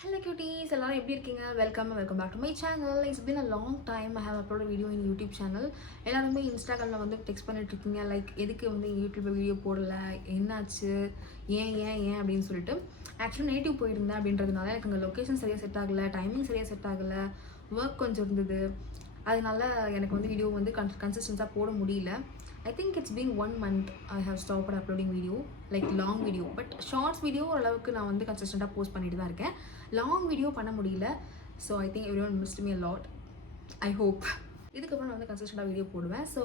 Hello cuties, எல்லாரும் எப்படி இருக்கீங்க? Welcome back to my channel. It's been a long time I have uploaded video in YouTube channel. எல்லாருமே இன்ஸ்டாகிராமில் வந்து text பண்ணிட்டு இருக்கீங்க லைக் எதுக்கு வந்து யூடியூப்ல வீடியோ போடல, என்னாச்சு, ஏன் அப்படின்னு சொல்லிட்டு. ஆக்சுவலி நேட்டிவ் போயிருந்தேன் அப்படின்றதுனால எனக்கு அங்கே லொக்கேஷன் சரியாக செட் ஆகலை, டைமிங் சரியாக செட் ஆகலை, ஒர்க் கொஞ்சம் இருந்தது. அதனால எனக்கு வந்து வீடியோ வந்து கன்சிஸ்டன்ஸாக போட முடியல. I think it's been 1 month I have stopped uploading video, like long video. But shorts video ஓரளவுக்கு நான் வந்து கன்சிஸ்டண்ட்டாக போஸ்ட் பண்ணிட்டு தான் இருக்கேன். லாங் வீடியோ பண்ண முடியல. So I think everyone missed me a lot. I hope இதுக்கப்புறம் நான் வந்து கன்சிஸ்டண்ட்டாக வீடியோ போடுவேன். So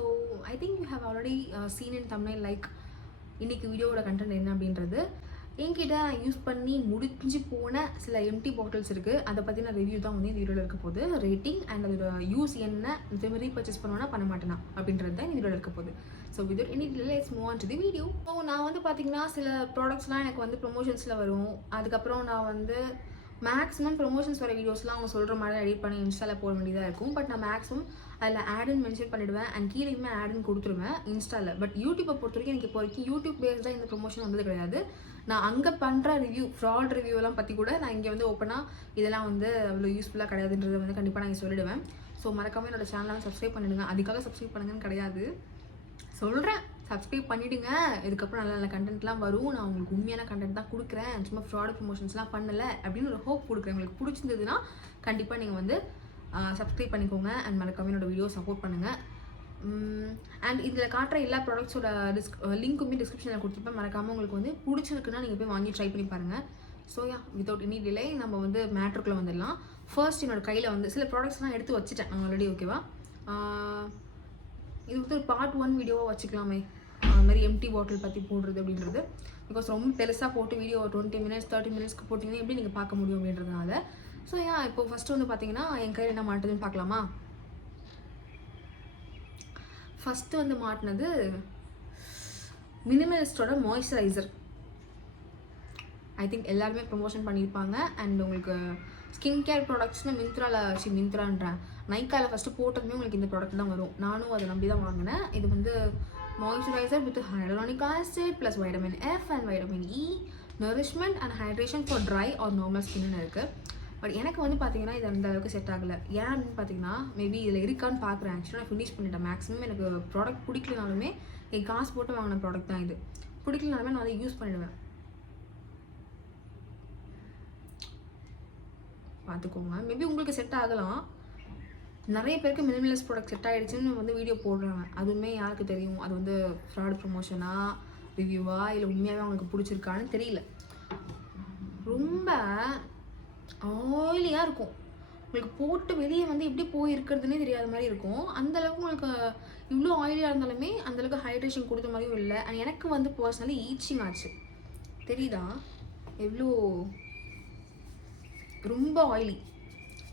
I think you have already seen in thumbnail like இன்றைக்கி வீடியோவோட கண்டென்ட் என்ன அப்படின்றது. என்கிட்ட யூஸ் பண்ணி முடிஞ்சு போன சில எம்டி பாட்டில்ஸ் இருக்குது. அதை பற்றின ரிவ்யூ தான் வந்து இந்த வீடியோவில் இருக்க போகுது. ரேட்டிங் அண்ட் அதோட யூஸ் என்ன, திரும்ப ரீபர்ச்சேஸ் பண்ணுவேன்னா பண்ண மாட்டேனா அப்படின்றது தான் இந்த வீடியோவில் இருக்க போகுது. So with any let's move on to the video. So நான் வந்து பார்த்தீங்கன்னா சில ப்ராடக்ட்ஸ்லாம் எனக்கு வந்து ப்ரொமோஷன்ஸில் வரும். அதுக்கப்புறம் நான் வந்து மேக்ஸிமம் ப்ரொமோஷன்ஸ் வர வீடியோஸ்லாம் அவங்க சொல்கிற மாதிரி எடிட் பண்ணி இன்ஸ்டாவில் போட வேண்டியதாக இருக்கும். பட் நான் மேக்ஸிமம் அதில் ஆடுன்னு மென்ஷன் பண்ணிவிடுவேன் அண்ட் கீழேயுமே ஆடுன்னு கொடுத்துருவேன் இன்ஸ்டாவில். பட் யூடியூப்பை பொறுத்த வரைக்கும் எனக்கு இப்போ வரைக்கும் யூடியூப் பேஸ்டாக இந்த ப்ரொமோஷன் வந்தது கிடையாது. நான் அங்கே பண்ணுற ரிவ்யூ, ஃப்ராட் ரிவ்யூலாம் பற்றி கூட நான் இங்கே வந்து ஓப்பனாக இதெல்லாம் வந்து அவ்வளோ யூஸ்ஃபுல்லாக கிடையாதுன்றதை வந்து கண்டிப்பாக நான் சொல்லிடுவேன். ஸோ மறக்காமல் என்னோடய சேனலை சப்ஸ்கிரைப் பண்ணிவிடுங்க. அதுக்காக சப்ஸ்கிரைப் பண்ணுங்கன்னு கிடையாது, சொல்கிறேன் சப்ஸ்கிரைப் பண்ணிவிடுங்க. இதுக்கப்புறம் நல்ல நல்ல கண்டென்ட்லாம் வரும். நான் உங்களுக்கு உண்மையான கண்டென்ட் தான் கொடுக்குறேன், சும்மா ஃப்ராட் ப்ரொமோஷன்ஸ்லாம் பண்ணலை அப்படின்னு ஒரு ஹோப் கொடுக்குறேன். உங்களுக்கு பிடிச்சிருந்ததுன்னா கண்டிப்பாக நீங்கள் வந்து சப்ஸ்கிரைப் பண்ணிக்கோங்க அண்ட் மறக்காமல் என்னோடய வீடியோ சப்போர்ட் பண்ணுங்கள். அண்ட் இதில் காட்டுற எல்லா ப்ராடக்ட்ஸோட லிங்க்குமே டிஸ்கிரிப்ஷனில் கொடுத்துருப்பேன். மறக்காமல் உங்களுக்கு வந்து பிடிச்சிருக்குன்னா நீங்கள் போய் வாங்கி ட்ரை பண்ணி பாருங்கள். ஸோ வித்தவுட் எனி டிலே நம்ம வந்து மேட்ருக்குள்ளே வந்துடலாம். ஃபர்ஸ்ட் என்னோடய கையில் வந்து சில ப்ராடக்ட்ஸ்லாம் எடுத்து வச்சுட்டேன் ஆல்ரெடி. ஓகேவா, இது வந்து ஒரு பார்ட் 1 வீடியோவாக வச்சுக்கலாமே, அது மாதிரி எம்டி பாட்டில் பற்றி போடுறது அப்படின்றது. பிகாஸ் ரொம்ப பெருசாக போட்டு வீடியோ 20 மினிட்ஸ் 30 மினிட்ஸ்க்கு போட்டிங்கன்னா எப்படி நீங்கள் பார்க்க முடியும் அப்படின்றதுனால. ஸோ இப்போ ஃபஸ்ட்டு வந்து பார்த்தீங்கன்னா என் கையில் என்ன மாட்டுதுன்னு பார்க்கலாமா. ஃபஸ்ட்டு வந்து மாட்டினது மினிமலிஸ்டோட மாய்ஸ்சரைசர். ஐ திங்க் எல்லாருமே ப்ரொமோஷன் பண்ணியிருப்பாங்க. அண்ட் உங்களுக்கு ஸ்கின் கேர் ப்ராடக்ட்ஸ்னு மிந்த்ரான்றேன் நைக்காவில் ஃபஸ்ட்டு போட்டதுமே உங்களுக்கு இந்த ப்ராடக்ட் தான் வரும். நானும் அதை நம்பி தான் வாங்கினேன். இது வந்து moisturizer with hyaluronic acid plus vitamin F and vitamin E, nourishment and hydration for dry or normal ஸ்கின்னு இருக்குது. பட் எனக்கு வந்து பார்த்தீங்கன்னா இது அந்த அளவுக்கு செட் ஆகலை. ஏன் அப்படின்னு பார்த்தீங்கன்னா மேபி இதில் இருக்கான்னு பார்க்குறேன். ஆக்சுவலாக நான் ஃபினிஷ் பண்ணிட்டேன். மேக்ஸிமம் எனக்கு ப்ராடக்ட் பிடிக்கலனாலுமே என் காசு போட்டு வாங்கின ப்ராடக்ட் தான் இது. பிடிக்கலனாலுமே நான் அதை யூஸ் பண்ணிடுவேன். பார்த்துக்கோங்க, மேபி உங்களுக்கு செட் ஆகலாம். நிறைய பேருக்கு மினிமலிஸ்ட் ப்ராடக்ட் செட் ஆகிடுச்சுன்னு வந்து வீடியோ போடுறாங்க. அதுவுமே யாருக்கு தெரியும் அது வந்து ஃப்ராட் ப்ரொமோஷனா ரிவ்யூவா இல்லை உண்மையாகவே அவங்களுக்கு பிடிச்சிருக்கான்னு தெரியல. ரொம்ப ஆயிலியாக இருக்கும். உங்களுக்கு போட்டு வெளியே வந்து எப்படி போயிருக்கிறதுனே தெரியாத மாதிரி இருக்கும். அந்தளவுக்கு உங்களுக்கு இவ்வளோ ஆயிலியாக இருந்தாலுமே அந்தளவுக்கு ஹைட்ரேஷன் கொடுத்த மாதிரியும் இல்லை. அண்ட் எனக்கு வந்து பர்சனலி ஈச்சிங் ஆச்சு. தெரியுதா எவ்வளோ ரொம்ப ஆயிலி.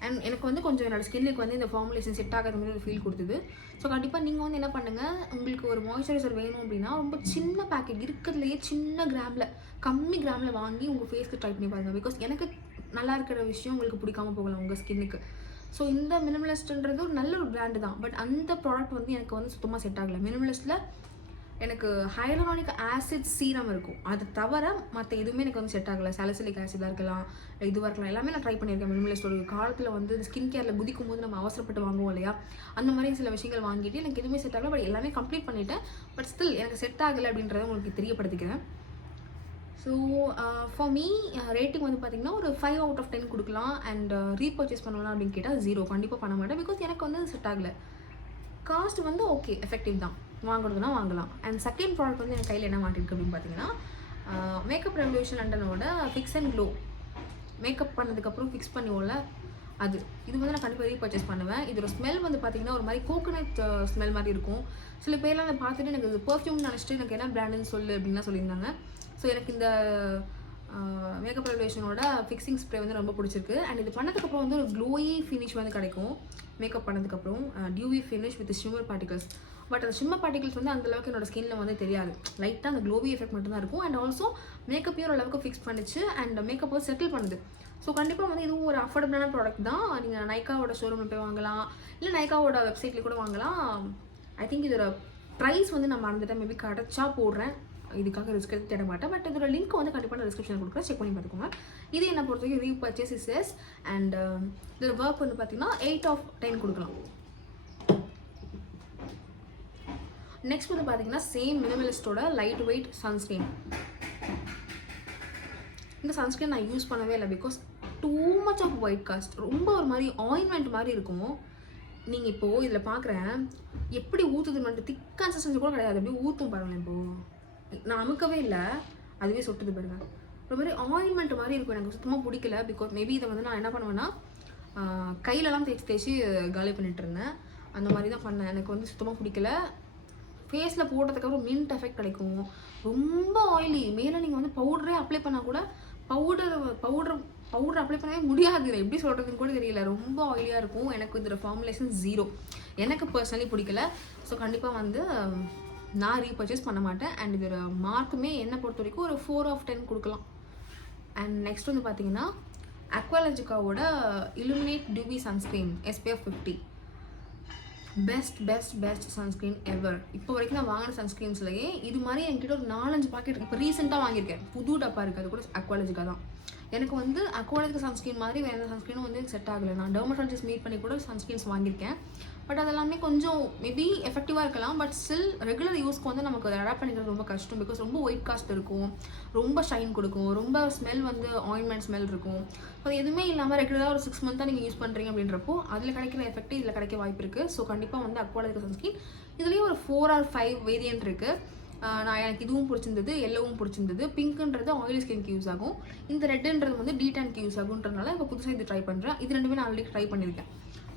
அண்ட் எனக்கு வந்து கொஞ்சம் என்னோடய ஸ்கின்னுக்கு வந்து இந்த ஃபார்முலேஷன் செட் ஆகாத மாதிரி ஒரு ஃபீல் கொடுத்தது. ஸோ கண்டிப்பாக நீங்கள் வந்து என்ன பண்ணுங்கள், உங்களுக்கு ஒரு மாய்ஸ்சரைசர் வேணும் அப்படின்னா ரொம்ப சின்ன பேக்கெட் இருக்கிறதுலையே சின்ன கிராமில் கம்மி கிராமில் வாங்கி உங்கள் ஃபேஸ்க்கு ட்ரை பண்ணி பாருங்கள். பிகாஸ் எனக்கு நல்லா இருக்கிற விஷயம் உங்களுக்கு பிடிக்காமல் போகலாம் உங்கள் ஸ்கின்னுக்கு. ஸோ இந்த மினிமலிஸ்ட்ன்றது ஒரு நல்ல ஒரு பிராண்டு தான். பட் அந்த ப்ராடக்ட் வந்து எனக்கு வந்து சுத்தமாக செட் ஆகலை. மினிமலிஸ்ட்டில் எனக்கு ஹைலூரானிக் ஆசிட் சீரம் இருக்கும், அது தவிர மற்ற எதுவுமே எனக்கு வந்து செட் ஆகலை. சாலிசிலிக் ஆசிடாக இருக்கலாம், இதுவாக இருக்கலாம், எல்லாமே நான் ட்ரை பண்ணியிருக்கேன். மினிமலிஸ்ட் ஒரு காலத்தில் வந்து ஸ்கின் கேரில் குதிக்கும் போது நம்ம அவசரப்பட்டு வாங்குவோம் இல்லையா, அந்த மாதிரி சில விஷயங்கள் வாங்கிட்டு எனக்கு எதுவுமே செட் ஆகலை. பட் எல்லாமே கம்ப்ளீட் பண்ணிட்டேன். பட் ஸ்டில் எனக்கு செட் ஆகலை அப்படின்றத உங்களுக்கு தெரியப்படுத்திக்கிறேன். ஸோ ஃபார் மீ ரேட்டிங் வந்து பார்த்திங்கன்னா ஒரு 5 out of 10 கொடுக்கலாம். அண்ட் ரீபர்ச்சேஸ் பண்ணலாம் அப்படின்னு கேட்டால் 0 கண்டிப்பாக பண்ண மாட்டேன். பிகாஸ் எனக்கு வந்து செட் ஆகலை. காஸ்ட் வந்து ஓகே எஃபெக்டிவ் தான், வாங்குறதுனா வாங்கலாம். அண்ட் செகண்ட் ப்ராடக்ட் வந்து என் கையில் என்ன மாட்டிருக்கு அப்படின்னு பார்த்தீங்கன்னா மேக்கப் ரெவல்யூஷன் லண்டனோட ஃபிக்ஸ் அண்ட் க்ளோ. மேக்கப் பண்ணதுக்கப்புறம் ஃபிக்ஸ் பண்ணுவோம்ல அது. இது வந்து நான் கண்டிப்பாக ரீபர்ச்சேஸ் பண்ணுவேன். இதோட ஸ்மெல் வந்து பார்த்திங்கன்னா ஒரு மாதிரி கோகோனட் ஸ்மெல் மாதிரி இருக்கும். சில பேர்லாம் அதை பார்த்துட்டு எனக்கு இது பர்ஃப்யூம்னு நினச்சிட்டு எனக்கு என்ன பிராண்டுன்னு சொல்லு அப்படின்லாம் சொல்லியிருந்தாங்க. ஸோ எனக்கு இந்த மேக்கப் ரெவல்யூஷனோட ஃபிக்ஸிங் ஸ்ப்ரே வந்து ரொம்ப பிடிச்சிருக்கு. அண்ட் இது பண்ணதுக்கப்புறம் வந்து ஒரு க்ளோயி ஃபினிஷ் வந்து கிடைக்கும். மேக்கப் பண்ணதுக்கப்புறம் TUV finish with shimmer particles. But அந்த ஷிம்மர் பார்ட்டிகல்ஸ் வந்து அந்தளவுக்கு என்னோட ஸ்கின்னில் வந்து தெரியாது. லைட்டாக அந்த க்ளோவி எஃபெக்ட் மட்டும்தான் இருக்கும். அண்ட் ஆல்சோ மேக்கப்பையும் ஓரளவுக்கு ஃபிக்ஸ் பண்ணிச்சு அண்ட் மேக்கப் வந்து செட்டில் பண்ணுது. ஸோ கண்டிப்பாக வந்து இதுவும் ஒரு அஃபோர்டபுளான ப்ராடக்ட் தான். நீங்கள் நைக்காவோட ஷோரூமில் போய் வாங்கலாம், இல்லை நைக்காவோட வெப்சைட்லேயே கூட வாங்கலாம். ஐ திங்க் இதோட ப்ரைஸ் வந்து நான் மறந்துட்டேன், மேபி கிடச்சா போடுறேன். இதுக்காக ரிஸ்க் எடுத்து தேட மாட்டேன். பட் இதோட லிங்க் வந்து கண்டிப்பாக நான் டிஸ்கிரிப்ஷனில் கொடுக்குறேன், செக் பண்ணி பார்த்துக்கோங்க. இது என்ன பொறுத்த வரைக்கும் ரீபர்ச்சேஸ் இஸ் எஸ். அண்ட் இதோட ஒர்க் வந்து பார்த்தீங்கன்னா 8/10 கொடுக்கலாம். நெக்ஸ்ட் வந்து பார்த்தீங்கன்னா சேம் மினிமலிஸ்டோட லைட் வெயிட் சன்ஸ்க்ரீன். இந்த சன்ஸ்க்ரீன் நான் யூஸ் பண்ணவே இல்லை, because too much of white cast. ரொம்ப ஒரு மாதிரி ஆயின்மெண்ட் மாதிரி இருக்கும். நீங்கள் இப்போது இதில் பார்க்குறேன் எப்படி ஊற்றுது மட்டும் திக் கன்சிஸ்டன்சி கூட கிடையாது, அப்படியே ஊற்றும் பாருங்களேன். இப்போது நான் அமுக்கவே இல்லை, அதுவே சொட்டுது பாருங்கள். ஒரு மாதிரி ஆயின்மெண்ட் மாதிரி இருக்கும், எனக்கு சுத்தமாக பிடிக்கல. பிகாஸ் மேபி இதை வந்து நான் என்ன பண்ணுவேன்னா கையிலலாம் தேய்ச்சி காலி பண்ணிட்டு இருந்தேன், அந்த மாதிரி தான் பண்ணேன். எனக்கு வந்து சுத்தமாக பிடிக்கல. ஃபேஸில் போடுறதுக்கப்புறம் மின்ட் எஃபெக்ட் கிடைக்கும், ரொம்ப ஆயிலி. மேலே நீங்கள் வந்து பவுடரே அப்ளை பண்ணால் கூட பவுடர் அப்ளை பண்ணவே முடியாது, எப்படி சொல்கிறதுன்னு கூட தெரியல, ரொம்ப ஆயிலியாக இருக்கும். எனக்கு இதில் ஃபார்முலேஷன் 0, எனக்கு பர்சனலி பிடிக்கல. ஸோ கண்டிப்பாக வந்து நான் ரீபர்ச்சேஸ் பண்ண மாட்டேன். அண்ட் இதோட மார்க்குமே என்னை பொறுத்த வரைக்கும் ஒரு 4/10 கொடுக்கலாம். அண்ட் நெக்ஸ்ட் வந்து பார்த்தீங்கன்னா அக்வாலஜிக்காவோட illuminate dewy sunscreen SPF 50. Best sunscreen ever. இப்போ வரைக்கும் நான் வாங்கின சன்ஸ்க்ரீன்ஸ்லேயே இது மாதிரி என்கிட்ட ஒரு 4-5 பாக்கெட் இப்போ ரீசெண்டாக வாங்கியிருக்கேன். புது டப்பா இருக்குது, அது கூட அக்வாலஜிக்கா தான். எனக்கு வந்து அக்வாலஜிக்கா சன்ஸ்க்ரீன் மாதிரி வேறு எந்த சன்ஸ்க்ரீனும் வந்து செட் ஆகலை. நான் டெர்மட்டாலஜிஸ்ட் மீட் பண்ணி கூட சன்ஸ்க்ரீன்ஸ் வாங்கியிருக்கேன். பட் அதெல்லாமே கொஞ்சம் மேபி எஃபெக்டிவாக இருக்கலாம், பட் ஸ்டில் ரெகுலர் யூஸ்க்கு வந்து நமக்கு அதை அடாப்ட் பண்ணிக்கிறது ரொம்ப கஷ்டம். பிகாஸ் ரொம்ப ஒயிட் காஸ்ட் இருக்கும், ரொம்ப ஷைன் கொடுக்கும், ரொம்ப ஸ்மெல் வந்து ஆயின்மெண்ட் ஸ்மெல் இருக்கும். அது எதுவுமே இல்லாமல் ரெகுலராக ஒரு 6 மந்த்தாக நீங்கள் யூஸ் பண்ணுறீங்க அப்படின்றப்போ அதில் கிடைக்கிற எஃபெக்ட் இதில் கிடைக்க வாய்ப்பு இருக்குது. ஸோ கண்டிப்பாக வந்து அக்வாலஜிக்கா சன்ஸ்க்ரீன் இதுலேயும் ஒரு 4 or 5 வேரியன்ட் இருக்குது. நான் எனக்கு இதுவும் பிடிச்சிருந்தது, எல்லோவும் பிடிச்சிருந்தது. பிங்க்ன்றது ஆயிலி ஸ்கின்க்கு யூஸ் ஆகும், இந்த ரெட்டுன்றது வந்து டீடானுக்கு யூஸ் ஆகுன்றதுனால இப்போ புதுசாக இது ட்ரை பண்ணுறேன். இது ரெண்டுமே நான் ஆல்ரெடி ட்ரை பண்ணியிருக்கேன்.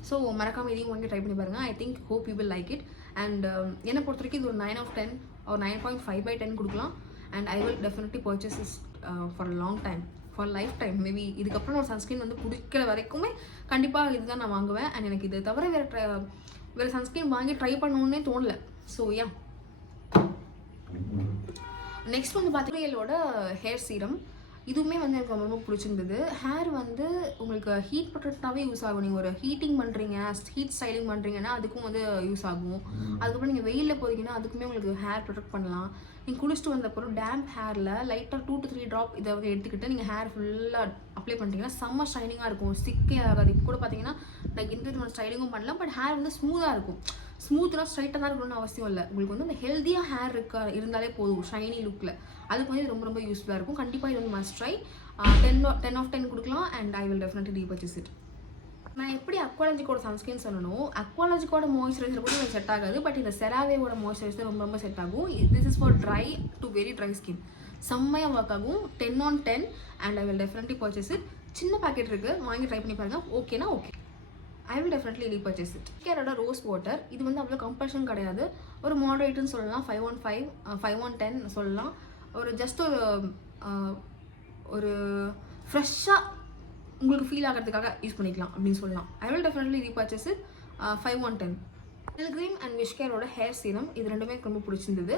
ஸோ மறக்காமல் இதையும் வாங்கி ட்ரை பண்ணி பாருங்கள். I think hope you will like it. And என்னை பொறுத்த வரைக்கும் இது ஒரு 9/10 or 9.5/10 கொடுக்கலாம். And I will definitely purchase is for long time, for life time. Maybe இதுக்கப்புறம் ஒரு சன்ஸ்க்ரீன் வந்து பிடிக்கிற வரைக்குமே கண்டிப்பாக இதுதான் நான் வாங்குவேன். அண்ட் எனக்கு இதை தவிர வேறு சன்ஸ்க்ரீன் வாங்கி ட்ரை பண்ணணுன்னே தோணலை. ஸோ யா, நெக்ஸ்ட் வந்து பார்த்தீங்கன்னா ஹேர் சீரம். இதுவுமே வந்து எனக்கு ரொம்ப பிடிச்சிருந்தது. ஹேர் வந்து உங்களுக்கு ஹீட் ப்ரொடெக்டாகவே யூஸ் ஆகும். நீங்கள் ஒரு ஹீட்டிங் பண்ணுறீங்க, ஹீட் ஸ்டைலிங் பண்ணுறீங்கன்னா அதுக்கும் வந்து யூஸ் ஆகும். அதுக்கப்புறம் நீங்கள் வெயிலில் போகிறீங்கன்னா அதுக்குமே உங்களுக்கு ஹேர் ப்ரொடெக்ட் பண்ணலாம். நீங்கள் குளிச்சுட்டு வந்தப்பறம் டேம்ப் ஹேரில் லைட்டாக 2 to 3 ட்ராப் இதை வந்து எடுத்துக்கிட்டு நீங்கள் ஹேர் ஃபுல்லாக அப்ளை பண்ணிட்டீங்கன்னா செம்ம ஷைனிங்காக இருக்கும், ஸ்டிக்கே ஆகாது. இப்போ கூட பார்த்தீங்கன்னா லைக் எந்த விதமான ஸ்டைலிங்கும் பண்ணலாம், பட் ஹேர் வந்து ஸ்மூத்தாக இருக்கும். ஸ்மூத்தாக ஸ்ட்ரைட்டாக தான் இருக்கணும்னு அவசியம் இல்லை. உங்களுக்கு வந்து அந்த ஹெல்த்தியாக ஹேர் இருந்தாலே போதும் ஷைனி லுக்கில். அதுக்கு வந்து ரொம்ப ரொம்ப யூஸ்ஃபுல்லாக இருக்கும். கண்டிப்பாக இது வந்து மஸ்ட் ட்ரை. 10/10 கொடுக்கலாம். And I will definitely repurchase it. நான் எப்படி அக்வாலஜிக்கோட சன்ஸ்க்ரீன் சொல்லணும், அக்வாலஜிக்கோட மாய்ஸ்சரைசர் கூட எனக்கு செட் ஆகாது, பட் இந்த செராவேவோட மாய்ஸ்சரைசர் ரொம்ப ரொம்ப செட் ஆகும். This is for dry to very dry skin. செம்மையாக ஒர்க் ஆகும். 10/10 and I will definitely purchase it. சின்ன பேக்கெட் இருக்குது, வாங்கி ட்ரை பண்ணி பாருங்கள். ஓகேனா okay, I will definitely repurchase it. கேரோட ரோஸ் வாட்டர். இது வந்து அவ்வளோ கம்பல்ஷன் கிடையாது, ஒரு மாடரேட்டுன்னு சொல்லலாம். 5/5 5/10 சொல்லலாம். ஒரு ஜஸ்ட் ஒரு ஃப்ரெஷ்ஷாக உங்களுக்கு ஃபீல் ஆகிறதுக்காக யூஸ் பண்ணிக்கலாம் அப்படின்னு சொல்லலாம். I will definitely repurchase it. 5/10. Pilgrim and விஷ்கேரோட ஹேர் சீரம், இது ரெண்டுமே ரொம்ப பிடிச்சிருந்தது.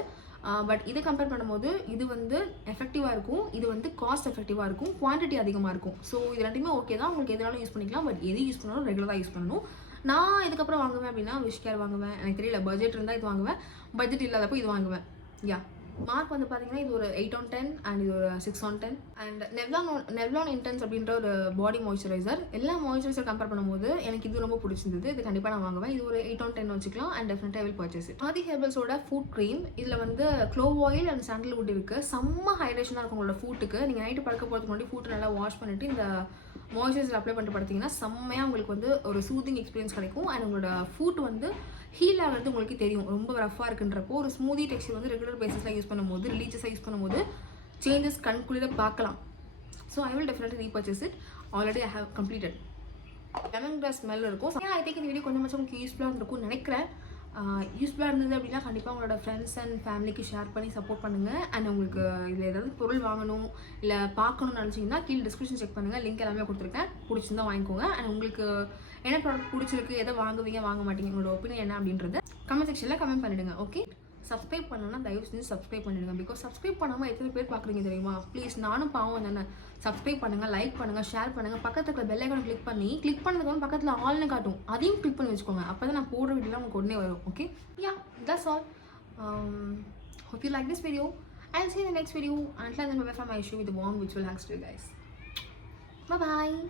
பட் இதை கம்பேர் பண்ணும்போது இது வந்து எஃபெக்டிவாக இருக்கும், இது வந்து காஸ்ட் எஃபெக்டிவாக இருக்கும், குவான்டிட்டி அதிகமாக இருக்கும். ஸோ இது ரெண்டுமே ஓகே தான், உங்களுக்கு எதுனாலும் யூஸ் பண்ணிக்கலாம். பட் எது யூஸ் பண்ணாலும் ரெகுலராக யூஸ் பண்ணணும். நான் இதுக்கப்புறம் வாங்குவேன் அப்படின்னா விஷ்கேர் வாங்குவேன். எனக்கு தெரியல, பட்ஜெட் இருந்தால் இது வாங்குவேன், பட்ஜெட் இல்லாதப்போ இது வாங்குவேன். யா, மார்க் வந்து பார்த்தீங்கன்னா இது ஒரு 8/10 அண்ட் இது ஒரு 6/10. அண்ட் நெவ்லான் இன்டென்ஸ் அப்படின்ற ஒரு பாடி மாய்ஸ்சரைசர். எல்லா மாய்ஸ்சரைசர் கம்பேர் பண்ணும்போது எனக்கு இது ரொம்ப பிடிச்சிருந்தது. இது கண்டிப்பாக நான் வாங்குவேன். இது ஒரு 8/10 வச்சுக்கலாம். And definitely I will purchase it. Aadhi ஹெர்பல்ஸோட ஃபுட் க்ரீம். இதில் வந்து க்ளோவ் ஆயில் அண்ட் சாண்டல்வுட் இருக்குது. செம்ம ஹைட்ரேஷனாக இருக்கும் உங்களோட ஃபுட்டுக்கு. நீங்கள் நைட்டு படுக்க போகிறதுக்கு முன்னாடி ஃபுட்டு நல்லா வாஷ் பண்ணிவிட்டு இந்த மாய்ஸ்சரைசர் அப்ளை பண்ணிட்டு படுத்திங்கன்னா செம்மையாக உங்களுக்கு வந்து ஒரு சூதிங் எக்ஸ்பீரியன்ஸ் கிடைக்கும். அண்ட் உங்களோட ஃபுட் வந்து ஹீல் ஆகிறது உங்களுக்கு தெரியும். ரொம்ப ரஃபாக இருக்குன்றப்போ ஒரு ஸ்மூதி டெக்ஸ்சர் வந்து ரெகுலர் பேசிஸில் யூஸ் பண்ணும்போது, ரிலீஜியஸாக யூஸ் பண்ணும்போது சேஞ்சஸ் கண்குளிர பார்க்கலாம். So I will definitely repurchase it. Already I have completed. Lemongrass smell இருக்கும். ஐ திங்க் இந்த வீடியோ கொஞ்சம் உங்களுக்கு யூஸ்ஃபுல்லாக இருக்கும்னு நினைக்கிறேன். யூஸ்ஃபுல்லாக இருந்தது அப்படின்னா கண்டிப்பாக உங்களோட ஃப்ரெண்ட்ஸ் அண்ட் ஃபேமிலிக்கு ஷேர் பண்ணி சப்போர்ட் பண்ணுங்கள். அண்ட் உங்களுக்கு இதில் ஏதாவது பொருள் வாங்கணும் இல்லை பார்க்கணும்னு நினச்சிங்கன்னா கீழே டிஸ்கிரிப்ஷன் செக் பண்ணுங்கள், லிங்க் எல்லாமே கொடுத்துருக்கேன். பிடிச்சிருந்தா வாங்கிக்கோங்க. அண்ட் உங்களுக்கு என்ன ப்ராடக்ட் பிடிச்சிருக்கு, எதை வாங்குவீங்க வாங்க மாட்டீங்க, உங்களோட ஒப்பீனியன் என்ன அப்படின்றத கமெண்ட் செக்ஷனில் கமெண்ட் பண்ணிவிடுங்க. ஓகே, சப்ஸ்கிரைப் பண்ணணும்னா தயவு செஞ்சு சப்ஸ்கிரைப் பண்ணிடுங்க. பிகாஸ் சப்ஸ்கிரைப் பண்ணாமல் எத்தனை பேர் பார்க்குறீங்க தெரியுமா? ப்ளீஸ், நானும் பாவம் தானே. சப்ஸ்கிரைப் பண்ணுங்கள், லைக் பண்ணுங்கள், ஷேர் பண்ணுங்கள். பக்கத்தில் பெல் ஐகான் கிளிக் பண்ணதுக்கு வந்து பக்கத்தில் ஆல்னு காட்டும், அதையும் கிளிக் பண்ணி வச்சுக்கோங்க. அப்போ தான் நான் போடுற வீடியோலாம் உங்களுக்கு உடனே வரும். Okay, yeah, that's all. Hope you like this video I'll see you in the next video. Until then, bye from Aishu with the warm virtual hugs to you guys. Bye bye.